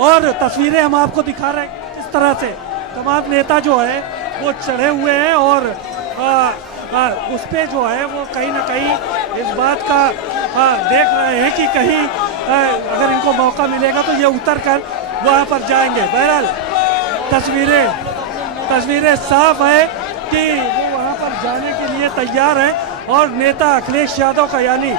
और तस्वीरें हम आपको दिखा रहे हैं इस तरह से तमाम नेता जो है वो चढ़े हुए हैं और उस पे जो है वो कहीं ना कहीं इस बात का देख रहे हैं कि कहीं अगर इनको मौका मिलेगा तो ये उतर कर वहाँ पर जाएंगे। बहरहाल तस्वीरें साफ है कि वो वहाँ पर जाने के लिए तैयार हैं और नेता अखिलेश यादव का यानी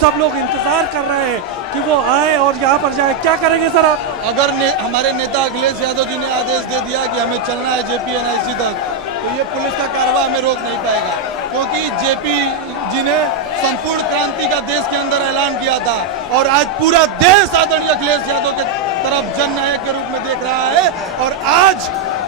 सब लोग इंतजार कर रहे हैं कि वो आए और यहाँ पर जाए। क्या करेंगे सर आप? अगर हमारे नेता अखिलेश यादव जी ने आदेश दे दिया कि हमें चलना है जेपी एनआईसी तक, तो ये पुलिस का कार्रवाई हमें रोक नहीं पाएगा, क्योंकि जेपी जी ने संपूर्ण क्रांति का देश के अंदर ऐलान किया था और आज पूरा देश आदरणीय अखिलेश यादव के तरफ जननायक के रूप में देख रहा है। और आज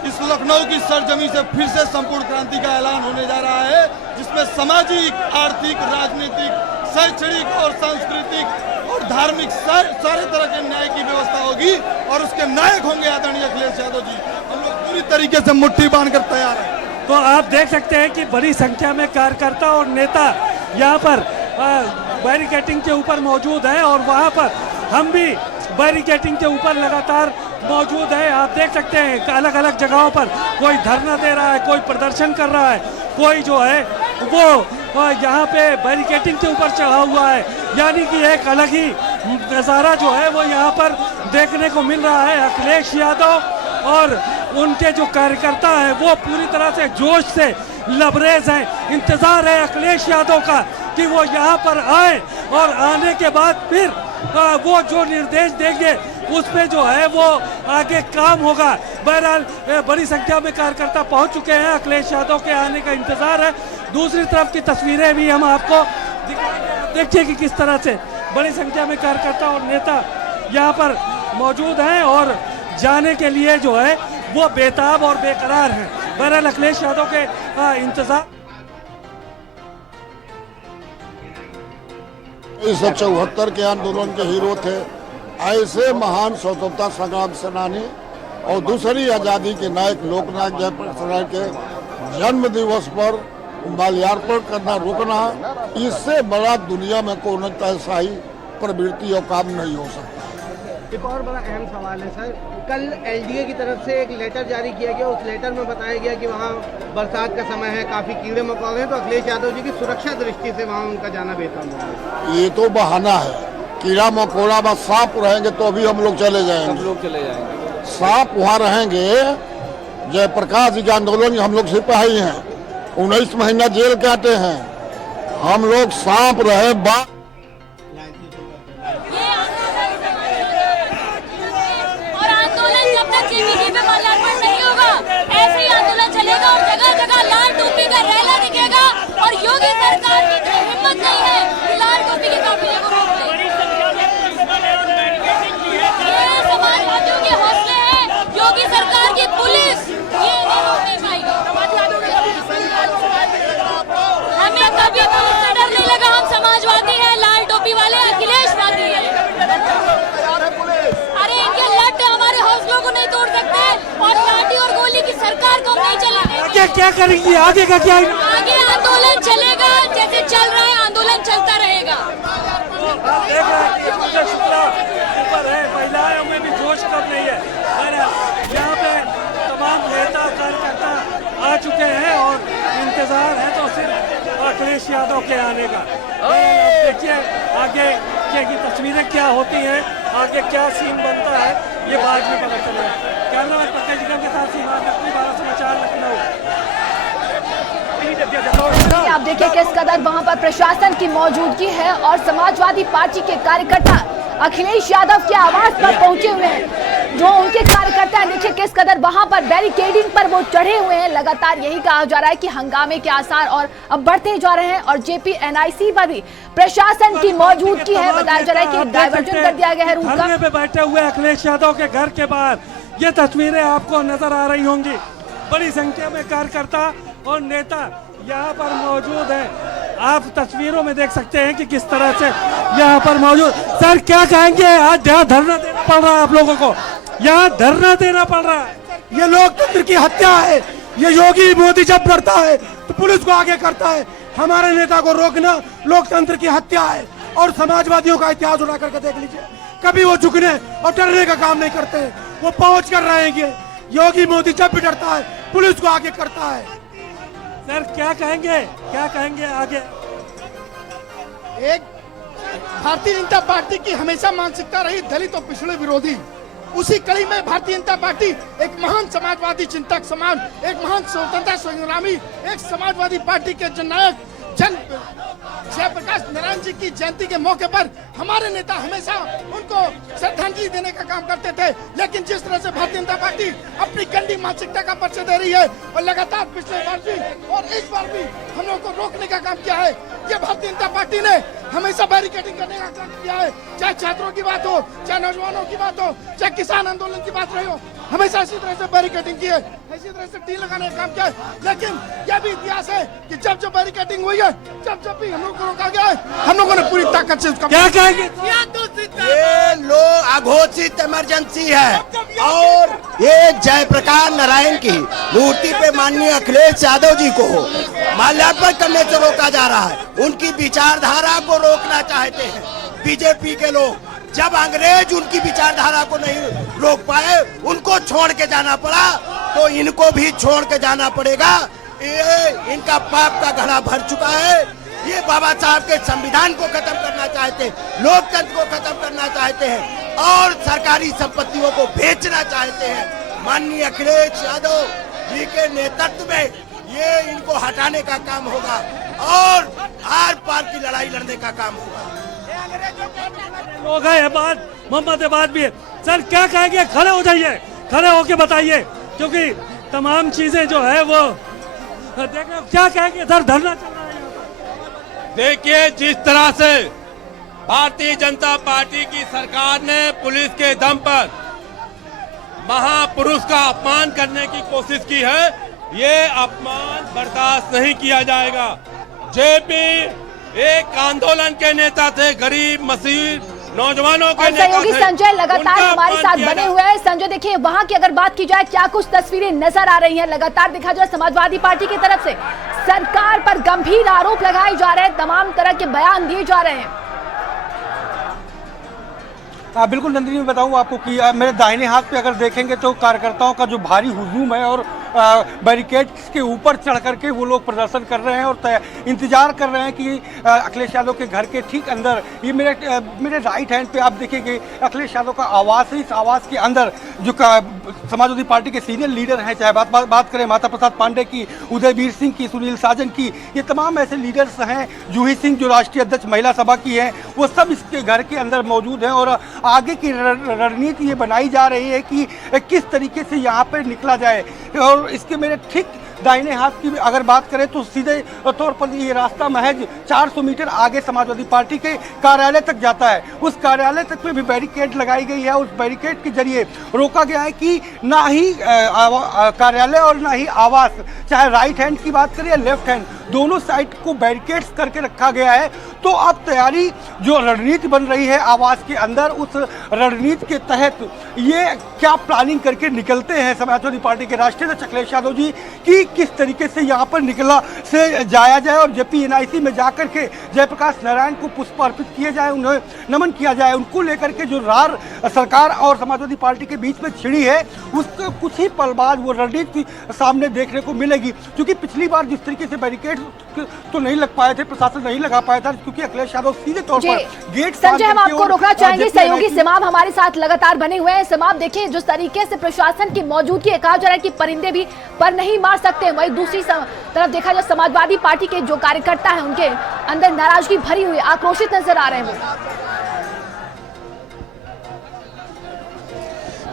इस लखनऊ की सरजमी से फिर से संपूर्ण क्रांति का ऐलान होने जा रहा है, जिसमें सामाजिक, आर्थिक, राजनीतिक, शैक्षणिक और सांस्कृतिक और धार्मिक सारे तरह के न्याय की व्यवस्था होगी और उसके नायक होंगे आदरणीय अखिलेश यादव जी। हम लोग पूरी तरीके से मुट्ठी बांधकर तैयार हैं। तो आप देख सकते हैं कि बड़ी संख्या में कार्यकर्ता और नेता यहाँ पर बैरिकेडिंग के ऊपर मौजूद है और वहाँ पर हम भी बैरिकेडिंग के ऊपर लगातार मौजूद है। आप देख सकते हैं कि अलग अलग जगहों पर कोई धरना दे रहा है, कोई प्रदर्शन कर रहा है, कोई जो है वो यहाँ पे बैरिकेडिंग के ऊपर चढ़ा हुआ है। यानी कि एक अलग ही नज़ारा जो है वो यहाँ पर देखने को मिल रहा है। अखिलेश यादव और उनके जो कार्यकर्ता हैं वो पूरी तरह से जोश से लबरेज हैं। इंतजार है अखिलेश यादव का कि वो यहाँ पर आए और आने के बाद फिर वो जो निर्देश देंगे उस पे जो है वो आगे काम होगा। बहरहाल बड़ी संख्या में कार्यकर्ता पहुंच चुके हैं, अखिलेश यादव के आने का इंतजार है। दूसरी तरफ की तस्वीरें भी हम आपको देखिए कि किस तरह से बड़ी संख्या में कार्यकर्ता और नेता यहाँ पर मौजूद हैं और जाने के लिए जो है वो बेताब और बेकरार हैं। बहरहाल अखिलेश यादव के इंतजार 1974 के आंदोलन के हीरो थे, ऐसे महान स्वतंत्रता संग्राम सेनानी और दूसरी आज़ादी के नायक लोकनायक जयप्रकाश नारायण के जन्म दिवस पर माल्यार्पण करना रोकना, इससे बड़ा दुनिया में कोई शाही प्रवृत्ति और काम नहीं हो सकता। एक और बड़ा अहम सवाल है सर, कल एलडीए की तरफ से एक लेटर जारी किया गया, उस लेटर में बताया गया कि वहाँ बरसात का समय है, काफ़ी कीड़े मकोड़े हैं, तो अखिलेश यादव जी की सुरक्षा दृष्टि से वहाँ उनका जाना बेहतर होगा। ये तो बहाना है, कीड़ा मकोड़ा में सांप रहेंगे तो अभी हम लोग चले जाएंगे, सब लोग चले जाएंगे। सांप वहाँ रहेंगे। जयप्रकाश जी के आंदोलन हम लोग सिपाही हैं, 19 महीना जेल काटे हैं, हम लोग सांप रहे बाप ऐसे ही आंदोलन चलेगा और जगह जगह लाल टोपी का रैला दिखेगा और योगी सरकार की इतनी हिम्मत नहीं है कि लाल टोपी के काफिले को रोक ले। ये समाजवादियों के हौसले हैं, योगी सरकार की पुलिस ये इन्हें रोक नहीं पाएगी। हमें कभी पुलिस से डर नहीं लगा, हम समाजवादी हैं, लाल टोपी वाले अखिलेशवादी हैं। अरे इनके लट हमारे हौसलों को नहीं तोड़ सकते और लाठी और गोली की सरकार को नहीं चलाने। क्या करेंगे आगे का? क्या आगे आंदोलन चलेगा, जैसे चल रहा है आंदोलन चलता रहेगा। महिलाओं में भी जोश कम नहीं है। यहाँ पे तमाम नेता कार्यकर्ता आ चुके हैं और इंतजार है तो सिर्फ अखिलेश यादव के आने का। देखिए आगे की तस्वीरें क्या होती हैं, आगे क्या सीन बनता है ये बाद में पता चलेगा। कैमरा मैन पंकज निगम के साथ भारत समाचार लखनऊ। आप देखिए किस कदर वहां पर प्रशासन की मौजूदगी है और समाजवादी पार्टी के कार्यकर्ता अखिलेश यादव के आवास पर पहुंचे हुए हैं। जो उनके कार्यकर्ता हैं, देखिए किस कदर वहां पर बैरिकेडिंग पर वो चढ़े हुए हैं। लगातार यही कहा जा रहा है कि हंगामे के आसार और अब बढ़ते जा रहे हैं और जेपी एनआईसी पर भी प्रशासन की मौजूदगी है। बताया जा रहा है कि डायवर्जन कर दिया गया है रूट का। पे बैठे हुए अखिलेश यादव के घर के बाहर ये तस्वीरें आपको नजर आ रही होंगी। बड़ी संख्या में कार्यकर्ता और नेता यहाँ पर मौजूद है। आप तस्वीरों में देख सकते हैं कि किस तरह से यहाँ पर मौजूद। सर क्या कहेंगे, आज यहाँ धरना देना पड़ रहा है आप लोगों को, यहाँ धरना देना पड़ रहा है। ये लोकतंत्र की हत्या है। ये योगी मोदी जब लड़ता है तो पुलिस को आगे करता है। हमारे नेता को रोकना लोकतंत्र की हत्या है और समाजवादियों का इतिहास उड़ा करके देख लीजिए। कभी वो झुकने और डरने का काम नहीं करते। वो पहुंच कर रहेंगे। योगी मोदी जब भी डरता है पुलिस को आगे करता है। सर क्या कहेंगे आगे? एक भारतीय जनता पार्टी की हमेशा मानसिकता रही दलित और पिछड़े विरोधी। उसी कड़ी में भारतीय जनता पार्टी एक महान समाजवादी चिंतक, एक महान स्वतंत्रता संग्रामी, एक समाजवादी पार्टी के जननायक जयप्रकाश नारायण जी की जयंती के मौके पर हमारे नेता हमेशा उनको श्रद्धांजलि देने का काम करते थे। लेकिन जिस तरह से भारतीय जनता पार्टी अपनी गंदी मानसिकता का परिचय दे रही है और लगातार पिछले बार भी और इस बार भी हम लोग को रोकने का काम किया है, ये भारतीय जनता पार्टी ने हमेशा बैरिकेडिंग करने का काम किया है। चाहे छात्रों की बात हो, चाहे नौजवानों की बात हो, चाहे किसान आंदोलन की बात रही हो, हमेशा इसी तरह से बैरिकेडिंग की है, इसी तरह से टील लगाने का काम किया है। लेकिन यह भी इतिहास है कि जब बैरिकेडिंग हुई है, जब भी हम लोग को रोका गया है, हम लोगों ने पूरी ताकत से उसका क्या कहेंगे? ये लोग अघोषित इमरजेंसी है और ये जयप्रकाश नारायण की मूर्ति पे माननीय अखिलेश यादव जी को माल्यार्पण करने से रोका जा रहा है। उनकी विचारधारा को रोकना चाहते हैं बीजेपी के लोग। जब अंग्रेज उनकी विचारधारा को नहीं रोक पाए, उनको छोड़ के जाना पड़ा, तो इनको भी छोड़ के जाना पड़ेगा। ये इनका पाप का घड़ा भर चुका है। ये बाबा साहब के संविधान को खत्म करना चाहते हैं, लोकतंत्र को खत्म करना चाहते हैं और सरकारी संपत्तियों को बेचना चाहते हैं। माननीय अखिलेश यादव जी के नेतृत्व में ये इनको हटाने का काम होगा और आर पार की लड़ाई लड़ने का काम होगा। लोग हैं बात मोहम्मदाबाद भी है। सर क्या कहेंगे? खड़े हो जाइए, खड़े होके बताइए, क्योंकि तमाम चीजें जो है वो देखो क्या कहेंगे। सर धरना चल रहा है। देखिए, जिस तरह से भारतीय जनता पार्टी की सरकार ने पुलिस के दम पर महापुरुष का अपमान करने की कोशिश की है, ये अपमान बर्दाश्त नहीं किया जाएगा। जेपी एक आंदोलन के नेता थे, गरीब मसीह नौजवानों के नेता थे। सहयोगी संजय लगातार हमारे साथ बने हुए हैं। संजय देखिए, वहां की अगर बात की जाए, क्या कुछ तस्वीरें नजर आ रही हैं? लगातार देखा जाए समाजवादी पार्टी की तरफ से सरकार पर गंभीर आरोप लगाए जा रहे हैं, तमाम तरह के बयान दिए जा रहे हैं। बिल्कुल नंदिनी, मैं बताऊं आपको कि मेरे दाहिने हाथ पे अगर देखेंगे तो कार्यकर्ताओं का जो भारी हुजूम है और बैरिकेड्स के ऊपर चढ़ करके वो लोग प्रदर्शन कर रहे हैं और इंतजार कर रहे हैं कि अखिलेश यादव के घर के ठीक अंदर, ये मेरे राइट हैंड पे आप देखेंगे अखिलेश यादव का आवास है। इस आवास के अंदर जो समाजवादी पार्टी के सीनियर लीडर हैं, चाहे बात करें माता प्रसाद पांडे की, उदयवीर सिंह की, सुनील साजन की, ये तमाम ऐसे लीडर्स हैं, जूही सिंह जो राष्ट्रीय अध्यक्ष महिला सभा की हैं, वो सब इसके घर के अंदर मौजूद हैं और आगे की रणनीति ये बनाई जा रही है कि किस तरीके से यहाँ पर निकला जाए। और इसके मेरे ठीक दाहिने हाथ की अगर बात करें तो सीधे तौर पर ये रास्ता महज 400 मीटर आगे समाजवादी पार्टी के कार्यालय तक जाता है। उस कार्यालय तक में भी बैरिकेड लगाई गई है। उस बैरिकेड के जरिए रोका गया है कि ना ही कार्यालय और ना ही आवास, चाहे राइट हैंड की बात करें या लेफ्ट हैंड, दोनों साइड को बैरिकेड्स करके रखा गया है। तो अब तैयारी जो रणनीति बन रही है आवास के अंदर, उस रणनीति के तहत ये क्या प्लानिंग करके निकलते हैं समाजवादी पार्टी के राष्ट्रीय अध्यक्ष अखिलेश यादव जी कि किस तरीके से यहाँ पर निकला से जाया जाए और JPNIC में जाकर के जयप्रकाश नारायण को पुष्प अर्पित किए जाए, उन्हें नमन किया जाए। उनको लेकर के जो रार सरकार और समाजवादी पार्टी के बीच में छिड़ी है, उसके कुछ ही पल बाद वो रणनीति सामने देखने को मिलेगी। क्योंकि पिछली बार जिस तरीके से बैरिकेड तो नहीं लग पाए थे, प्रशासन नहीं लगा पाया था, क्योंकि अखिलेश यादव सीधे तौर पर गेट। संजय, हम आपको रोकना चाहेंगे। सहयोगी सिमाम हमारे साथ लगातार बने हुए हैं। सिमाम देखिए, जिस तरीके से प्रशासन की मौजूदगी है, कहा जा रहा है कि परिंदे भी पर नहीं मार सकते। वहीं दूसरी तरफ देखा जाए समाजवादी पार्टी के जो कार्यकर्ता हैं, उनके अंदर नाराजगी भरी हुई, आक्रोशित नजर आ रहे हैं वो।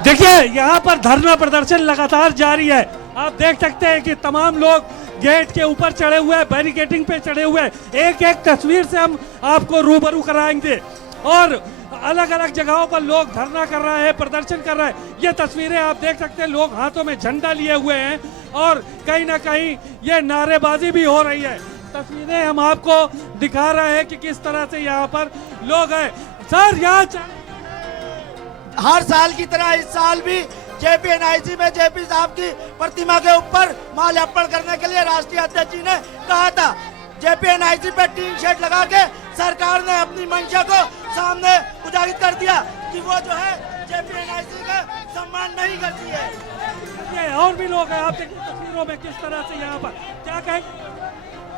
देखिए, यहाँ पर धरना प्रदर्शन लगातार जारी है। आप देख सकते हैं कि तमाम लोग गेट के ऊपर चढ़े हुए हैं, बैरिकेडिंग पे चढ़े हुए हैं। एक एक तस्वीर से हम आपको रूबरू कराएंगे और अलग अलग जगहों पर लोग धरना कर रहे हैं, प्रदर्शन कर रहे हैं। ये तस्वीरें आप देख सकते हैं, लोग हाथों में झंडा लिए हुए हैं और कहीं ना कहीं ये नारेबाजी भी हो रही है। तस्वीरें हम आपको दिखा रहे हैं कि किस तरह से यहाँ पर लोग हैं। सर, यहाँ हर साल की तरह इस साल भी JPNIC में JP साहब की प्रतिमा के ऊपर माल्यार्पण करने के लिए राष्ट्रीय अध्यक्ष जी ने कहा था। JPNIC पे टीन शेड लगा के सरकार ने अपनी मंशा को सामने उजागर कर दिया। कि वो जो है JPNIC का सम्मान नहीं करती है। ये और भी लोग हैं, आप देखिए तस्वीरों में किस तरह से यहाँ पर क्या कहें।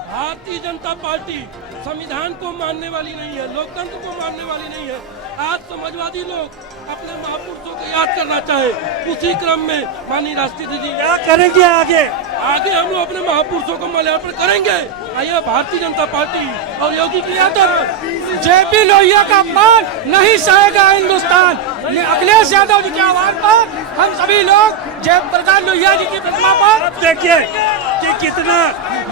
भारतीय जनता पार्टी संविधान को मानने वाली नहीं है, लोकतंत्र को मानने वाली नहीं है। आज समाजवादी लोग अपने महापुरुषों को याद करना चाहे, उसी क्रम में माननीय राष्ट्रपति जी क्या करेंगे आगे हम लोग अपने महापुरुषों को माल्यार्पण करेंगे। आइए भारतीय जनता पार्टी और योगी की यादव जेपी लोहिया का अपमान नहीं सहेगा हिंदुस्तान। अखिलेश यादव जी के आह्वान पर हम सभी लोग जयप्रकाश लोहिया जी की प्रतिमा पर देखिए कि कितना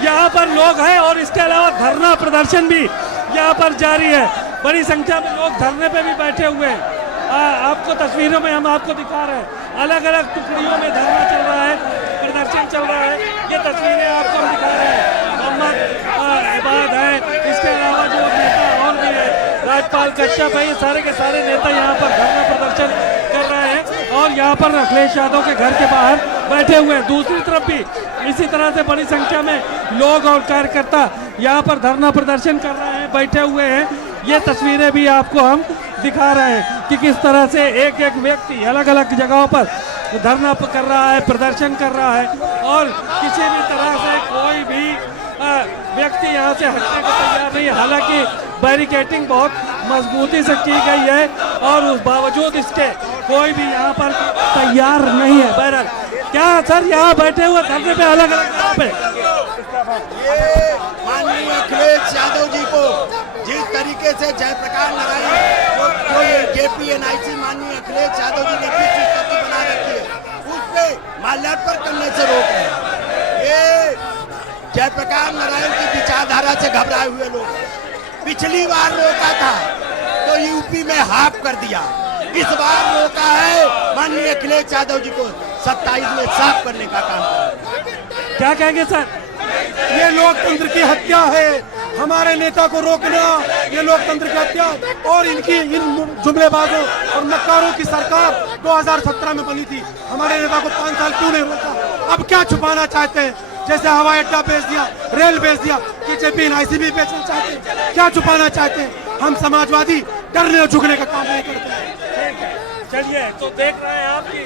यहाँ पर लोग हैं और इसके अलावा धरना प्रदर्शन भी यहाँ पर जारी है। बड़ी संख्या में लोग धरने पे भी बैठे हुए हैं। आपको तस्वीरों में हम आपको दिखा रहे हैं, अलग अलग टुकड़ियों में धरना चल रहा है, प्रदर्शन चल रहा है। ये तस्वीरें आपको हम दिखा रहे हैं। मोहम्मद इबाद है, इसके अलावा जो नेता और भी है, राजपाल कश्यप है, ये सारे के सारे नेता यहाँ पर धरना प्रदर्शन कर रहे हैं और यहाँ पर अखिलेश यादव के घर के बाहर बैठे हुए हैं। दूसरी तरफ भी इसी तरह से बड़ी संख्या में लोग और कार्यकर्ता यहाँ पर धरना प्रदर्शन कर रहे हैं, बैठे हुए हैं। ये तस्वीरें भी आपको हम दिखा रहे हैं कि किस तरह से एक एक व्यक्ति अलग अलग जगहों पर धरना कर रहा है, प्रदर्शन कर रहा है और किसी भी तरह से कोई भी व्यक्ति यहाँ से हटने को तैयार नहीं। हालांकि बैरिकेडिंग बहुत मजबूती से की गई है और उस बावजूद इसके कोई भी यहाँ पर तैयार नहीं है। बहरहाल क्या सर यहाँ बैठे हुए धरने पे अलग अलग जगह पे ये माननीय अखिलेश यादव जी को जिस तरीके से जयप्रकाश नारायण जो ये JPNIC माननीय अखिलेश यादव जी ने किस स्थिति बना रखी है उस पे माल्यार्पण करने से रोक रहे हैं। ये जयप्रकाश नारायण की विचारधारा से घबराए हुए लोग पिछली बार रोका था तो यूपी में हाफ कर दिया, इस बार रोका है माननीय अखिलेश यादव जी को 27 में साफ करने का काम। क्या कहेंगे सर? ये लोकतंत्र की हत्या है। हमारे नेता को रोकना ये लोकतंत्र की हत्या और इनकी इन जुमलेबाजों और मक्कारों की सरकार 2017 में बनी थी। हमारे नेता को 5 साल क्यों नहीं रोका? अब क्या छुपाना चाहते हैं? जैसे हवाई अड्डा बेच दिया, रेल बेच दिया, कि JPNIC भी बेचना चाहते हैं। क्या छुपाना चाहते हैं? हम समाजवादी डरने और झुकने का काम नहीं करते हैं। चलिए तो देख रहे हैं आप कि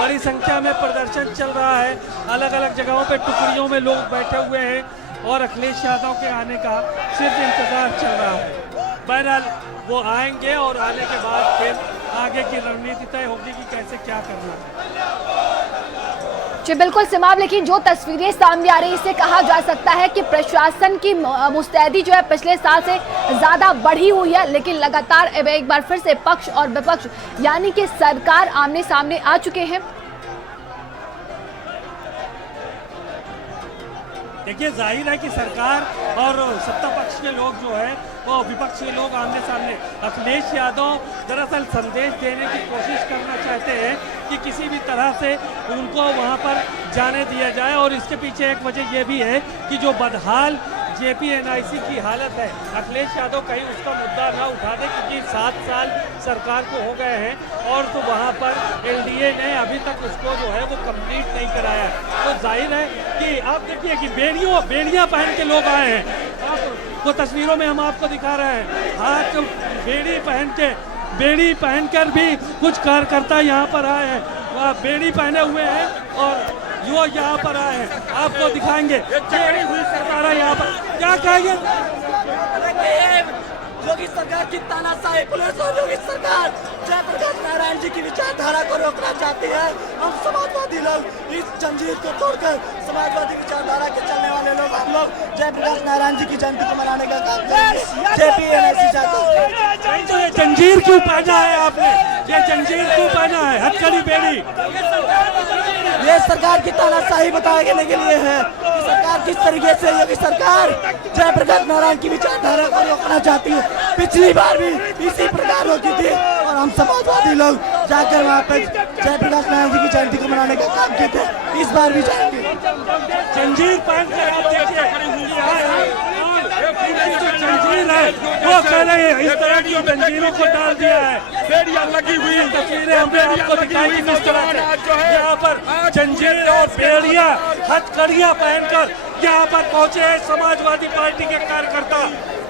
बड़ी संख्या में प्रदर्शन चल रहा है, अलग अलग जगहों पे टुकड़ियों में लोग बैठे हुए हैं और अखिलेश यादव के आने का सिर्फ इंतजार चल रहा है। बहरहाल वो आएंगे और आने के बाद फिर आगे की रणनीति तय होगी कि कैसे क्या करना है। जी बिल्कुल सिमाब, लेकिन जो तस्वीरें सामने आ रही इससे कहा जा सकता है कि प्रशासन की मुस्तैदी जो है पिछले साल से ज़्यादा बढ़ी हुई है, लेकिन लगातार एक बार फिर से पक्ष और विपक्ष यानी कि सरकार आमने सामने आ चुके हैं। देखिए जाहिर है कि सरकार और सत्ता पक्ष के लोग जो है वो विपक्ष के लोग आमने सामने। अखिलेश यादव दरअसल संदेश देने की कोशिश करना चाहते हैं कि किसी भी तरह से उनको वहां पर जाने दिया जाए और इसके पीछे एक वजह यह भी है कि जो बदहाल JPNIC की हालत है, अखिलेश यादव कहीं उसका मुद्दा ना उठा दे क्योंकि 7 साल सरकार को हो गए हैं और तो वहाँ पर LDA ने अभी तक उसको जो है वो कंप्लीट नहीं कराया। तो जाहिर है कि आप देखिए कि बेड़ियाँ पहन के लोग आए हैं, वो तस्वीरों में हम आपको दिखा रहे हैं। हाथ बेड़ी पहनकर भी कुछ कार्यकर्ता यहाँ पर आए हैं, बेड़ी पहने हुए हैं और वो यहाँ पर आए हैं, आपको दिखाएंगे। हुई सरकार है यहाँ पर, क्या कहेंगे? योगी सरकार की तानाशाही पुलिस और योगी सरकार जयप्रकाश नारायण जी की विचारधारा को रोकना चाहती है। हम समाजवादी लोग इस जंजीर को तोड़कर समाजवादी विचारधारा के चलने वाले लोग हम लोग जयप्रकाश नारायण जी की जयंती को मनाने का काम JPNIC चाहते हैं। तो ये जंजीर क्यों पहना है आपने? ये जंजीर क्यों पहना है? हथकड़ी बेड़ी ये सरकार की तानाशाही बताने के लिए है कि सरकार किस तरीके से योगी सरकार जयप्रकाश नारायण की विचारधारा को रोकना चाहती है। पिछली बार भी इसी प्रकार रोकी थी और हम समाजवादी लोग जाकर वहाँ पे जयप्रकाश नारायण जी की जयंती को मनाने का काम किए थे। इस बार भी जाएंगे। जंजीर पहन कर आप देखिए, जंजीर है वो कह रहे हैं इस तरह की जंजीरों को डाल दिया है। बेड़ियां लगी हुई तस्वीरें हमने आपको दिखाई किस तरह से यहाँ पर जंजीर और बेड़ियां हथकड़ियां पहनकर यहाँ पर पहुंचे हैं समाजवादी पार्टी के कार्यकर्ता,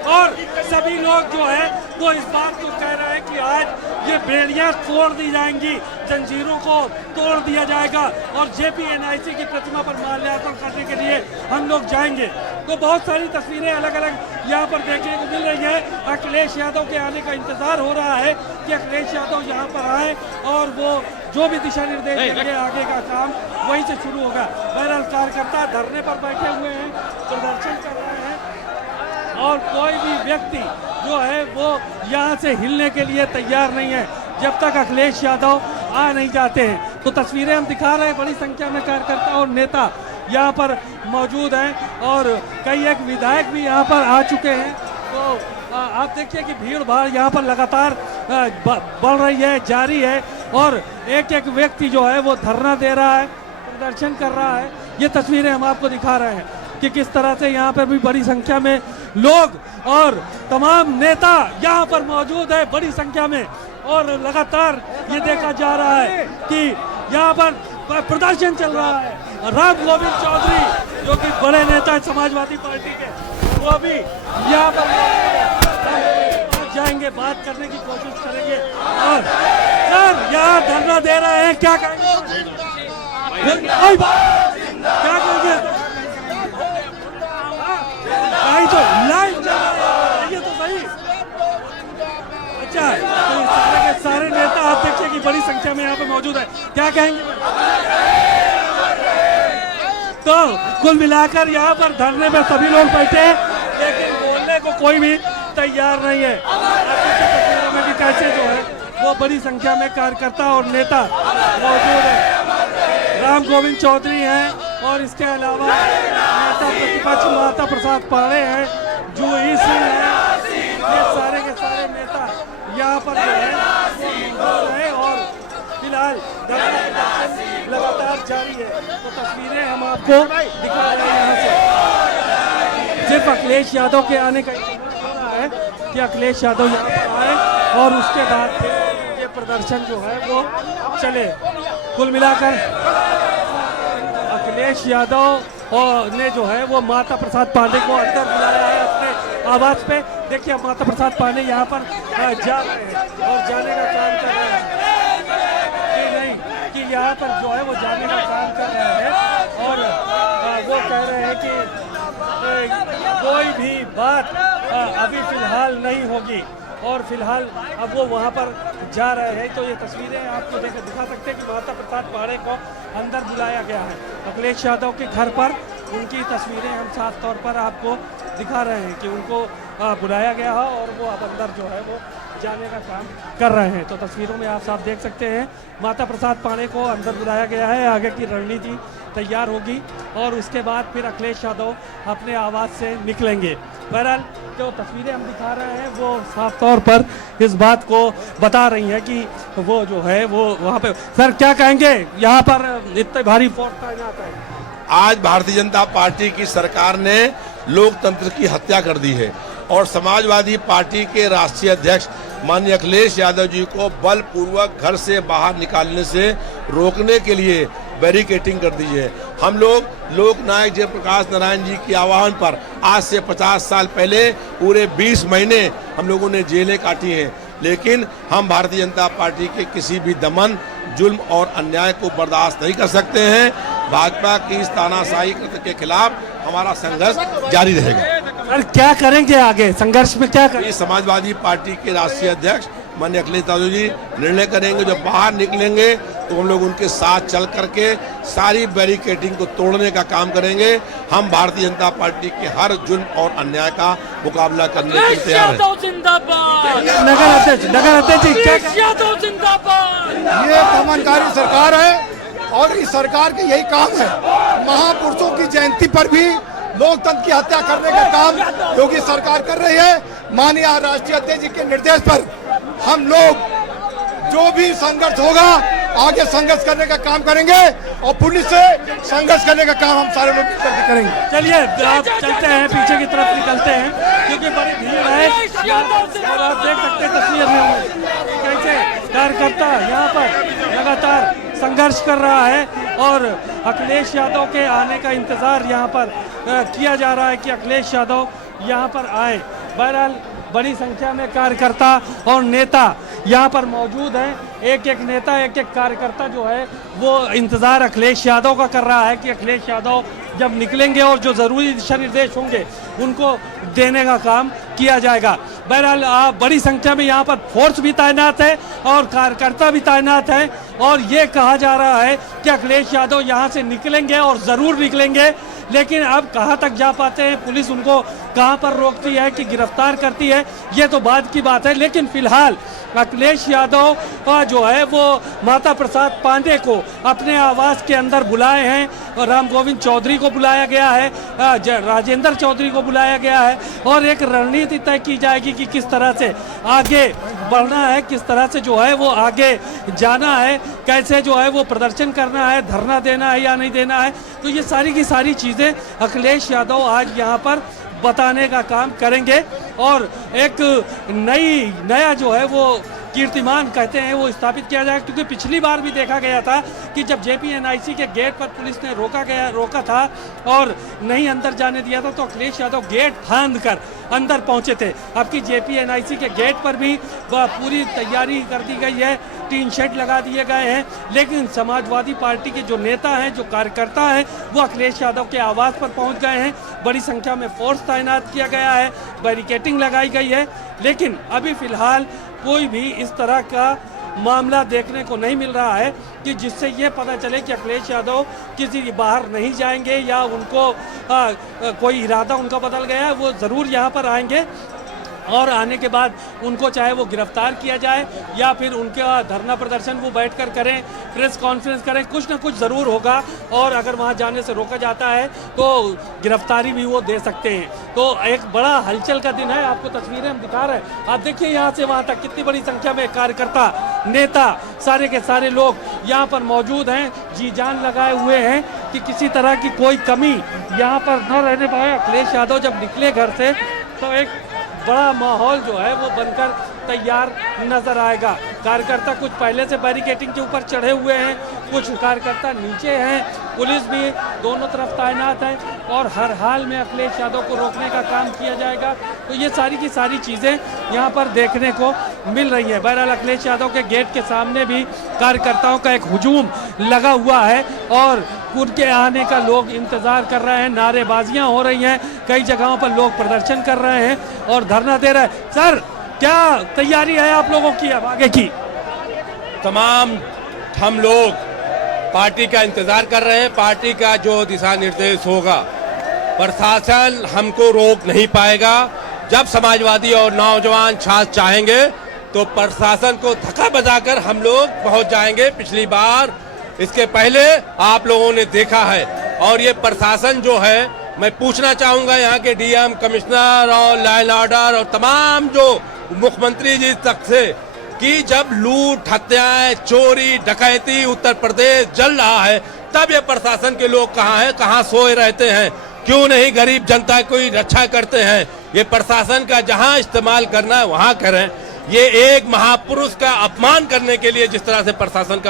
और सभी लोग जो है वो इस बात को कह रहे हैं कि आज ये बेड़ियां तोड़ दी जाएंगी, जंजीरों को तोड़ दिया जाएगा और JPNIC की प्रतिमा पर माल्यार्पण करने के लिए हम लोग जाएंगे। तो बहुत सारी तस्वीरें अलग अलग यहाँ पर देखने को मिल रही है। अखिलेश यादव के आने का इंतजार हो रहा है कि अखिलेश यादव यहाँ पर आए और वो जो भी दिशा निर्देश देंगे आगे का काम वहीं से शुरू होगा। बहरहाल कार्यकर्ता धरने पर बैठे हुए हैं, प्रदर्शन कर रहे हैं और कोई भी व्यक्ति जो है वो यहाँ से हिलने के लिए तैयार नहीं है जब तक अखिलेश यादव आ नहीं जाते हैं। तो तस्वीरें हम दिखा रहे हैं, बड़ी संख्या में कार्यकर्ता और नेता यहाँ पर मौजूद हैं और कई एक विधायक भी यहाँ पर आ चुके हैं। तो आप देखिए कि भीड़ भाड़ यहाँ पर लगातार बढ़ रही है, जारी है और एक एक व्यक्ति जो है वो धरना दे रहा है, प्रदर्शन कर रहा है। ये तस्वीरें हम आपको दिखा रहे हैं कि किस तरह से यहाँ पर भी बड़ी संख्या में लोग और तमाम नेता यहाँ पर मौजूद है बड़ी संख्या में, और लगातार ये देखा जा रहा है कि यहाँ पर प्रदर्शन चल रहा है। राम गोविंद चौधरी जो कि बड़े नेता है समाजवादी पार्टी के, वो भी यहाँ पर जाएंगे, बात करने की कोशिश करेंगे। और सर यहाँ धरना दे रहे हैं, क्या कहेंगे? क्या कहेंगे? तो लाइव ये तो सही। अच्छा, तो सारे के सारे नेता आप देखिए कि बड़ी संख्या में यहाँ पे मौजूद है, क्या कहेंगे? तो कुल मिलाकर यहाँ पर धरने पे सभी लोग बैठे हैं लेकिन बोलने को कोई भी तैयार नहीं है। तस्वीरों में भी कैसे जो है वो बड़ी संख्या में कार्यकर्ता और नेता मौजूद है। राम गोविंद चौधरी हैं और इसके अलावा नेता प्रतिपक्ष माता प्रसाद पाड़े हैं, जूही सिंह हैं, ये सारे के सारे नेता यहाँ पर जो है मौजूद हैं और फिलहाल लगातार जारी है। तो तस्वीरें हम आपको दिखा रहे हैं यहाँ से। सिर्फ अखिलेश यादव के आने का हो रहा है कि अखिलेश यादव यहाँ पर आए और उसके बाद फिर ये प्रदर्शन जो है वो चले। कुल मिलाकर अखिलेश यादव ने जो है वो माता प्रसाद पांडे को अंदर बुलाया है अपने आवास पे। देखिए अब माता प्रसाद पांडे यहाँ पर जा रहे हैं और जाने का काम कर रहे हैं कि नहीं कि यहाँ पर जो है वो जाने का काम कर रहे हैं और वो कह रहे हैं कि कोई भी बात अभी फिलहाल नहीं होगी और फिलहाल अब वो वहाँ पर जा रहे हैं। तो ये तस्वीरें आपको दिखा सकते हैं कि माता प्रसाद पाड़े को अंदर बुलाया गया है अखिलेश यादव के घर पर। उनकी तस्वीरें हम साफ तौर पर आपको दिखा रहे हैं कि उनको बुलाया गया है और वो अब अंदर जो है वो जाने का काम कर रहे हैं। तो तस्वीरों में आप साफ देख सकते हैं माता प्रसाद पाड़े को अंदर बुलाया गया है। आगे की रणनीति तैयार होगी और उसके बाद फिर अखिलेश यादव अपने आवास से निकलेंगे। बहरहाल जो तस्वीरें हम दिखा रहे हैं वो साफ तौर पर इस बात को बता रही हैं कि वो जो है वो वहाँ पे। सर क्या कहेंगे, यहाँ पर इतने भारी फोर्स तैनात है? आज भारतीय जनता पार्टी की सरकार ने लोकतंत्र की हत्या कर दी है और समाजवादी पार्टी के राष्ट्रीय अध्यक्ष माननीय अखिलेश यादव जी को बलपूर्वक घर से बाहर निकालने से रोकने के लिए बैरिकेटिंग कर दी है। हम लोग लोकनायक जयप्रकाश नारायण जी के आह्वान पर आज से 50 साल पहले पूरे 20 महीने हम लोगों ने जेलें काटी हैं, लेकिन हम भारतीय जनता पार्टी के किसी भी दमन, जुल्म और अन्याय को बर्दाश्त नहीं कर सकते हैं। भाजपा की इस तानाशाही कृत्य के खिलाफ हमारा संघर्ष जारी रहेगा। सर क्या करेंगे आगे, संघर्ष में क्या करेंगे? समाजवादी पार्टी के राष्ट्रीय अध्यक्ष माननीय अखिलेश यादव जी निर्णय करेंगे, जब बाहर निकलेंगे तो हम लोग उनके साथ चल करके सारी बैरिकेडिंग को तोड़ने का काम करेंगे। हम भारतीय जनता पार्टी के हर जुल्म और अन्याय का मुकाबला करने के लिए तैयार हैं। नगर अध्यक्ष ये दमनकारी सरकार है और इस सरकार के यही काम है। महापुरुषों की जयंती पर भी लोकतंत्र की हत्या करने का काम योगी सरकार कर रही है। माननीय राष्ट्रीय अध्यक्ष जी के निर्देश पर हम लोग जो भी संघर्ष होगा आगे संघर्ष करने का काम करेंगे और पुलिस से संघर्ष करने का काम हम सारे लोग मिलकर करेंगे। चलिए आप चलते हैं, पीछे की तरफ निकलते हैं क्योंकि बड़ी भीड़ है और आप देख सकते हैं तस्वीर में कैसे कार्यकर्ता यहाँ पर लगातार संघर्ष कर रहा है और अखिलेश यादव के आने का इंतज़ार यहाँ पर किया जा रहा है कि अखिलेश यादव यहाँ पर आए। बहरहाल बड़ी संख्या में कार्यकर्ता और नेता यहाँ पर मौजूद हैं। एक एक नेता, एक एक कार्यकर्ता जो है वो इंतज़ार अखिलेश यादव का कर रहा है कि अखिलेश यादव जब निकलेंगे और जो ज़रूरी दिशा निर्देश होंगे उनको देने का काम किया जाएगा। बहरहाल बड़ी संख्या में यहाँ पर फोर्स भी तैनात है और कार्यकर्ता भी तैनात है और ये कहा जा रहा है कि अखिलेश यादव यहाँ से निकलेंगे और ज़रूर निकलेंगे। लेकिन अब कहाँ तक जा पाते हैं, पुलिस उनको कहाँ पर रोकती है कि गिरफ्तार करती है, ये तो बाद की बात है। लेकिन फिलहाल अखिलेश यादव जो है वो माता प्रसाद पांडे को अपने आवास के अंदर बुलाए हैं और राम गोविंद चौधरी को बुलाया गया है, राजेंद्र चौधरी को बुलाया गया है और एक रणनीति तय की जाएगी कि किस तरह से आगे बढ़ना है, किस तरह से जो है वो आगे जाना है, कैसे जो है वो प्रदर्शन करना है, धरना देना है या नहीं देना है। तो ये सारी की सारी चीज़ें अखिलेश यादव आज यहाँ पर बताने का काम करेंगे और एक नया जो है वो कीर्तिमान कहते हैं वो स्थापित किया जाएगा। क्योंकि पिछली बार भी देखा गया था कि जब JPNIC के गेट पर पुलिस ने रोका था और नहीं अंदर जाने दिया था तो अखिलेश यादव गेट फांद कर अंदर पहुंचे थे। अब की JPNIC के गेट पर भी पूरी तैयारी कर दी गई है, टीन शेड लगा दिए गए हैं। लेकिन समाजवादी पार्टी के जो नेता हैं, जो कार्यकर्ता हैं, वो अखिलेश यादव के आवास पर पहुंच गए हैं। बड़ी संख्या में फोर्स तैनात किया गया है, बैरिकेटिंग लगाई गई है। लेकिन अभी फिलहाल कोई भी इस तरह का मामला देखने को नहीं मिल रहा है कि जिससे ये पता चले कि अखिलेश यादव किसी बाहर नहीं जाएंगे या उनको कोई इरादा उनका बदल गया है। वो ज़रूर यहाँ पर आएंगे और आने के बाद उनको चाहे वो गिरफ्तार किया जाए या फिर उनका धरना प्रदर्शन वो बैठकर करें, प्रेस कॉन्फ्रेंस करें, कुछ ना कुछ ज़रूर होगा। और अगर वहाँ जाने से रोका जाता है तो गिरफ्तारी भी वो दे सकते हैं। तो एक बड़ा हलचल का दिन है, आपको तस्वीरें हम दिखा रहे हैं। आप देखिए यहाँ से वहाँ तक कितनी बड़ी संख्या में कार्यकर्ता, नेता, सारे के सारे लोग यहाँ पर मौजूद हैं, जी जान लगाए हुए हैं कि किसी तरह की कोई कमी यहाँ पर न रहने पाए। अखिलेश यादव जब निकले घर से तो एक बड़ा माहौल जो है वो बनकर तैयार नजर आएगा। कार्यकर्ता कुछ पहले से बैरिकेटिंग के ऊपर चढ़े हुए हैं, कुछ कार्यकर्ता नीचे हैं, पुलिस भी दोनों तरफ तैनात है और हर हाल में अखिलेश यादव को रोकने का काम किया जाएगा। तो ये सारी की सारी चीज़ें यहाँ पर देखने को मिल रही है। बहरहाल अखिलेश यादव के गेट के सामने भी कार्यकर्ताओं का एक हुजूम लगा हुआ है और उनके आने का लोग इंतज़ार कर रहे हैं। नारेबाजियाँ हो रही हैं, कई जगहों पर लोग प्रदर्शन कर रहे हैं और धरना दे रहे हैं। सर, क्या तैयारी है आप लोगों की अब आगे की? तमाम हम लोग पार्टी का इंतजार कर रहे हैं। पार्टी का जो दिशा निर्देश होगा, प्रशासन हमको रोक नहीं पाएगा। जब समाजवादी और नौजवान छात्र चाहेंगे तो प्रशासन को धक्का बजाकर हम लोग पहुंच जाएंगे। पिछली बार इसके पहले आप लोगों ने देखा है। और ये प्रशासन जो है, मैं पूछना चाहूंगा यहाँ के DM, कमिश्नर और लॉ एंड ऑर्डर और तमाम जो मुख्यमंत्री जी तक से कि जब लूट, हत्याएं, चोरी, डकैती उत्तर प्रदेश जल रहा है, तब ये प्रशासन के लोग कहाँ हैं, कहाँ सोए रहते हैं, क्यों नहीं गरीब जनता की रक्षा करते हैं? ये प्रशासन का जहाँ इस्तेमाल करना है वहाँ करें। ये एक महापुरुष का अपमान करने के लिए जिस तरह से प्रशासन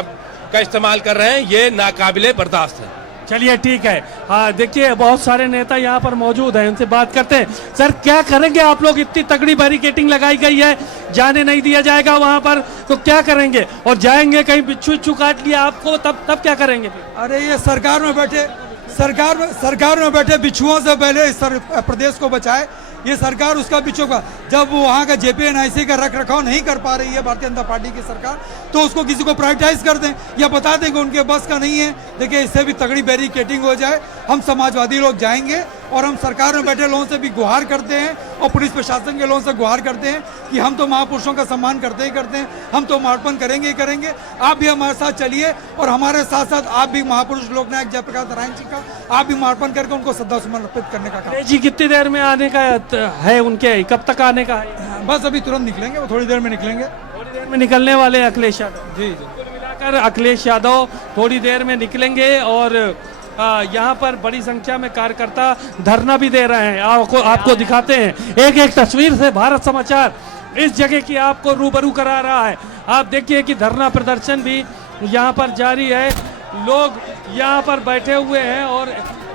का इस्तेमाल कर रहे हैं, ये नाकाबिले बर्दाश्त है। चलिए ठीक है। हाँ, देखिए बहुत सारे नेता यहाँ पर मौजूद हैं, उनसे बात करते हैं। सर, क्या करेंगे आप लोग? इतनी तगड़ी बैरिकेटिंग लगाई गई है, जाने नहीं दिया जाएगा वहाँ पर, तो क्या करेंगे? और जाएंगे कहीं बिच्छू काट लिया आपको, तब क्या करेंगे? अरे ये सरकार में बैठे बिच्छुओं से पहले इस प्रदेश को बचाए। ये सरकार उसका बिच्छू का, जब वहाँ का JPNIC का रख रखाव नहीं कर पा रही है भारतीय जनता पार्टी की सरकार, तो उसको किसी को प्राइवेटाइज कर दें या बता दें कि उनके बस का नहीं है। देखिए, इससे भी तगड़ी बैरिकेटिंग हो जाए। हम समाजवादी लोग जाएंगे और हम सरकार में बैठे लोगों से भी गुहार करते हैं और पुलिस प्रशासन के लोगों से गुहार करते हैं कि हम तो महापुरुषों का सम्मान करते ही करते हैं, हम तो मार्पण करेंगे ही करेंगे। आप भी हमारे साथ चलिए और हमारे साथ साथ आप भी महापुरुष लोकनायक जयप्रकाश नारायण जी का आप भी मार्पण करके उनको श्रद्धा सुमन अर्पित करने का काम। जी, कितनी देर में आने का है उनके, कब तक आने का है? बस अभी तुरंत निकलेंगे, वो थोड़ी देर में निकलेंगे। थोड़ी देर में निकलने वाले अखिलेश यादव? जी। कुल मिलाकर अखिलेश यादव थोड़ी देर में निकलेंगे और यहाँ पर बड़ी संख्या में कार्यकर्ता धरना भी दे रहे हैं। आपको दिखाते हैं एक एक तस्वीर से। भारत समाचार इस जगह की आपको रूबरू करा रहा है। आप देखिए कि धरना प्रदर्शन भी यहाँ पर जारी है लोग यहाँ पर बैठे हुए हैं और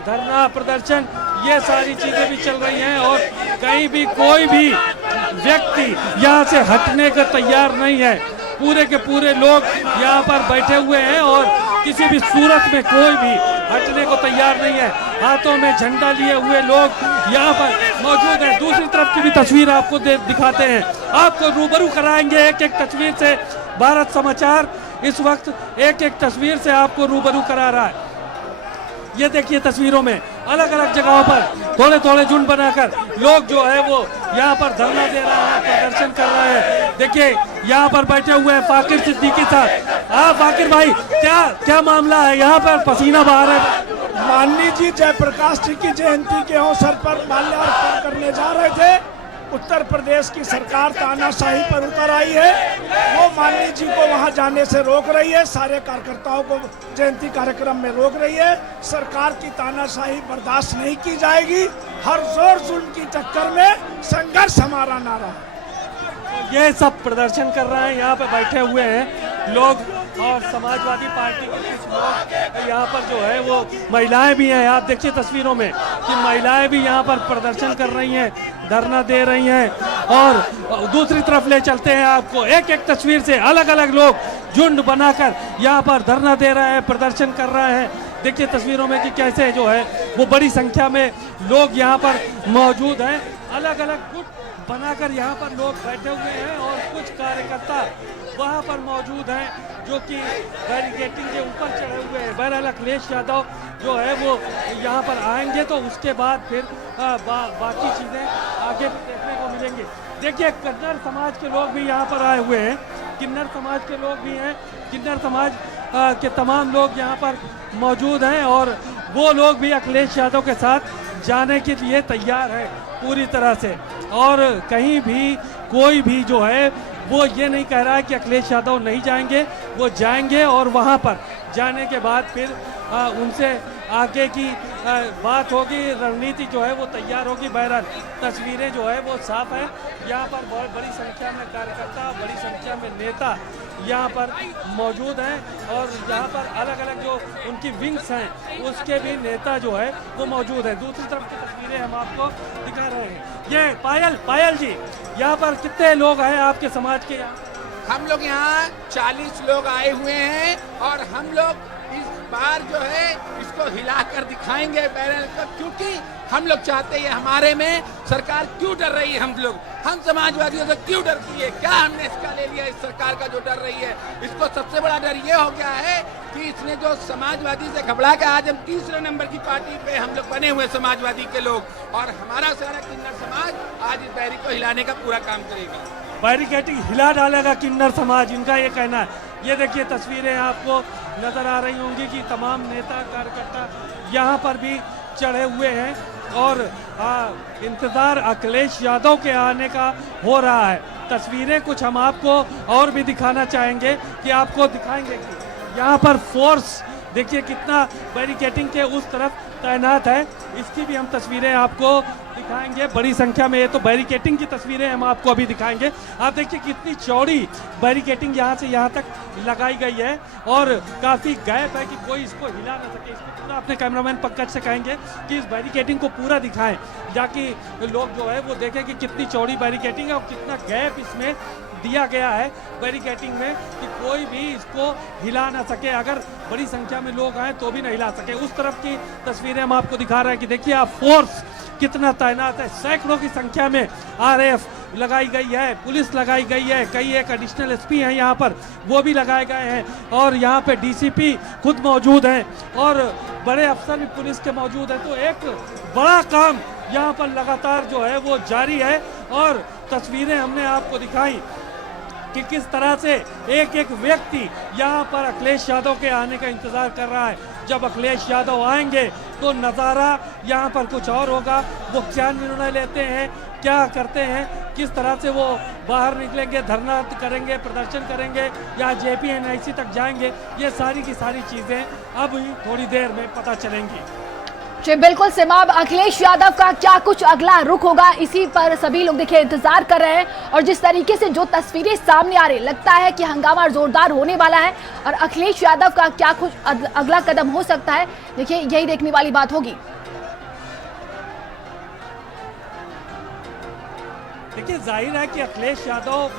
धरना प्रदर्शन ये सारी चीजें भी चल रही हैं और कहीं भी कोई भी व्यक्ति यहाँ से हटने का तैयार नहीं है। पूरे के पूरे लोग यहाँ पर बैठे हुए हैं और किसी भी सूरत में कोई भी हटने को तैयार नहीं है। हाथों में झंडा लिए हुए लोग यहाँ पर मौजूद हैं। दूसरी तरफ की भी तस्वीर आपको दिखाते हैं, आपको रूबरू कराएंगे एक एक तस्वीर से। भारत समाचार इस वक्त एक एक तस्वीर से आपको रूबरू करा रहा है। ये देखिए तस्वीरों में अलग अलग जगहों पर थोड़े थोड़े झुंड बनाकर लोग जो है वो यहाँ पर धरना दे रहे हैं, प्रदर्शन कर रहे हैं। देखिए यहाँ पर बैठे हुए हैं फाकिर सिद्दीकी साहब। हाँ फाकिर भाई, क्या मामला है? यहाँ पर पसीना बहा रहा है। माननीय जी जयप्रकाश जी की जयंती के अवसर पर माल्यार्पण करने जा रहे थे। उत्तर प्रदेश की सरकार तानाशाही पर उतर आई है, वो माननीय जी को वहां जाने से रोक रही है, सारे कार्यकर्ताओं को जयंती कार्यक्रम में रोक रही है। सरकार की तानाशाही बर्दाश्त नहीं की जाएगी। हर जोर जुल्म की टक्कर में संघर्ष हमारा नारा है। ये सब प्रदर्शन कर रहे हैं, यहाँ पे बैठे हुए हैं लोग और समाजवादी पार्टी के कुछ लोग यहाँ पर जो है वो महिलाएं भी हैं। आप देखिए तस्वीरों में कि महिलाएं भी यहाँ पर प्रदर्शन कर रही हैं, धरना दे रही हैं। और दूसरी तरफ ले चलते हैं आपको, एक एक तस्वीर से अलग अलग लोग झुंड बनाकर यहाँ पर धरना दे रहे हैं, प्रदर्शन कर रहे हैं। देखिए तस्वीरों में कि कैसे जो है वो बड़ी संख्या में लोग यहाँ पर मौजूद हैं। अलग अलग गुट बनाकर यहाँ पर लोग बैठे हुए हैं और कुछ कार्यकर्ता वहाँ पर मौजूद हैं जो कि बैरिकेडिंग के ऊपर चढ़े हुए हैं। बहरहाल अखिलेश यादव जो है वो यहाँ पर आएंगे तो उसके बाद फिर बाकी चीज़ें आगे देखने को मिलेंगी। देखिए कन्नड़ समाज के लोग भी यहाँ पर आए हुए हैं, किन्नर समाज के लोग भी हैं, किन्नर समाज के तमाम लोग यहाँ पर मौजूद हैं और वो लोग भी अखिलेश यादव के साथ जाने के लिए तैयार है पूरी तरह से। और कहीं भी कोई भी जो है वो ये नहीं कह रहा है कि अखिलेश यादव नहीं जाएंगे, वो जाएंगे और वहाँ पर जाने के बाद फिर उनसे आगे की बात होगी, रणनीति जो है वो तैयार होगी। बहरहाल तस्वीरें जो है वो साफ है। यहाँ पर बहुत बड़ी संख्या में कार्यकर्ता, बड़ी संख्या में नेता यहाँ पर मौजूद हैं और यहाँ पर अलग अलग जो उनकी विंग्स हैं उसके भी नेता जो है वो मौजूद हैं। दूसरी तरफ की तस्वीरें हम आपको दिखा रहे हैं। ये पायल जी, यहाँ पर कितने लोग हैं आपके समाज के? यहाँ हम लोग यहाँ 40 लोग आए हुए हैं और हम लोग इस बार जो है इसको हिलाकर दिखाएंगे बैरल को, क्योंकि हम लोग चाहते हैं हमारे में सरकार क्यों डर रही है। हम समाजवादियों से क्यों डरती है? क्या हमने इसका ले लिया इस सरकार का जो डर रही है? इसको सबसे बड़ा डर ये हो गया है कि इसने जो समाजवादी से घबरा के आज हम तीसरे नंबर की पार्टी पे हम लोग बने हुए समाजवादी के लोग और हमारा सारा किन्नर समाज आज इस बैरी को हिलाने का पूरा काम करेगा। बैरिकेडिंग हिला डालेगा किन्नर समाज, इनका ये कहना है। ये देखिए तस्वीरें आपको नजर आ रही होंगी कि तमाम नेता कार्यकर्ता यहाँ पर भी चढ़े हुए हैं और इंतजार अखिलेश यादव के आने का हो रहा है। तस्वीरें कुछ हम आपको और भी दिखाना चाहेंगे कि आपको दिखाएंगे कि यहाँ पर फोर्स देखिए कितना बैरिकेडिंग के उस तरफ तैनात है। इसकी भी हम तस्वीरें आपको दिखाएंगे बड़ी संख्या में। ये तो बैरिकेडिंग की तस्वीरें हम आपको अभी दिखाएंगे। आप देखिए कितनी चौड़ी बैरिकेडिंग यहाँ से यहाँ तक लगाई गई है और काफ़ी गैप है कि कोई इसको हिला ना सके। इसको पूरा अपने कैमरामैन पंकज से कहेंगे कि इस बैरिकेडिंग को पूरा दिखाएं ताकि लोग जो है वो देखें कि कितनी चौड़ी बैरिकेडिंग है और कितना गैप इसमें दिया गया है बैरिकेडिंग में कि कोई भी इसको हिला ना सके। अगर बड़ी संख्या में लोग आए तो भी नहीं हिला सके। उस तरफ की तस्वीरें हम आपको दिखा रहे हैं कि देखिए आप फोर्स कितना तैनात है। सैकड़ों की संख्या में आरएएफ लगाई गई है, पुलिस लगाई गई है, कई एक एडिशनल एसपी हैं यहाँ पर वो भी लगाए गए हैं और यहाँ पे डीसीपी खुद मौजूद हैं और बड़े अफसर भी पुलिस के मौजूद हैं। तो एक बड़ा काम यहाँ पर लगातार जो है वो जारी है और तस्वीरें हमने आपको दिखाई कि किस तरह से एक एक व्यक्ति यहाँ पर अखिलेश यादव के आने का इंतजार कर रहा है। जब अखिलेश यादव आएंगे तो नज़ारा यहाँ पर कुछ और होगा। वो क्या निर्णय लेते हैं, क्या करते हैं, किस तरह से वो बाहर निकलेंगे, धरना करेंगे, प्रदर्शन करेंगे या JPNIC तक जाएंगे, ये सारी की सारी चीज़ें अब ही थोड़ी देर में पता चलेंगी। जी बिल्कुल सिमाब, अखिलेश यादव का क्या कुछ अगला रुख होगा, इसी पर सभी लोग देखिए इंतजार कर रहे हैं। और जिस तरीके से जो तस्वीरें सामने आ रही, लगता है कि हंगामा जोरदार होने वाला है और अखिलेश यादव का क्या कुछ अगला कदम हो सकता है, देखिए यही देखने वाली बात होगी। देखिए जाहिर है कि अखिलेश यादव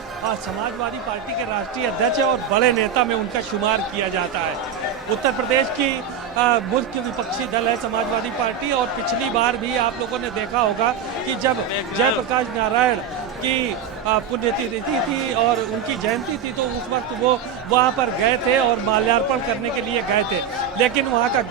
समाजवादी पार्टी के राष्ट्रीय अध्यक्ष है और बड़े नेता में उनका शुमार किया जाता है। उत्तर प्रदेश की मुख्य विपक्षी दल है समाजवादी पार्टी और पिछली बार भी आप लोगों ने देखा होगा कि जब जयप्रकाश नारायण की पुण्यतिथि थी और उनकी जयंती थी तो उस वक्त वो वहाँ पर गए थे और माल्यार्पण करने के लिए गए थे, लेकिन वहाँ का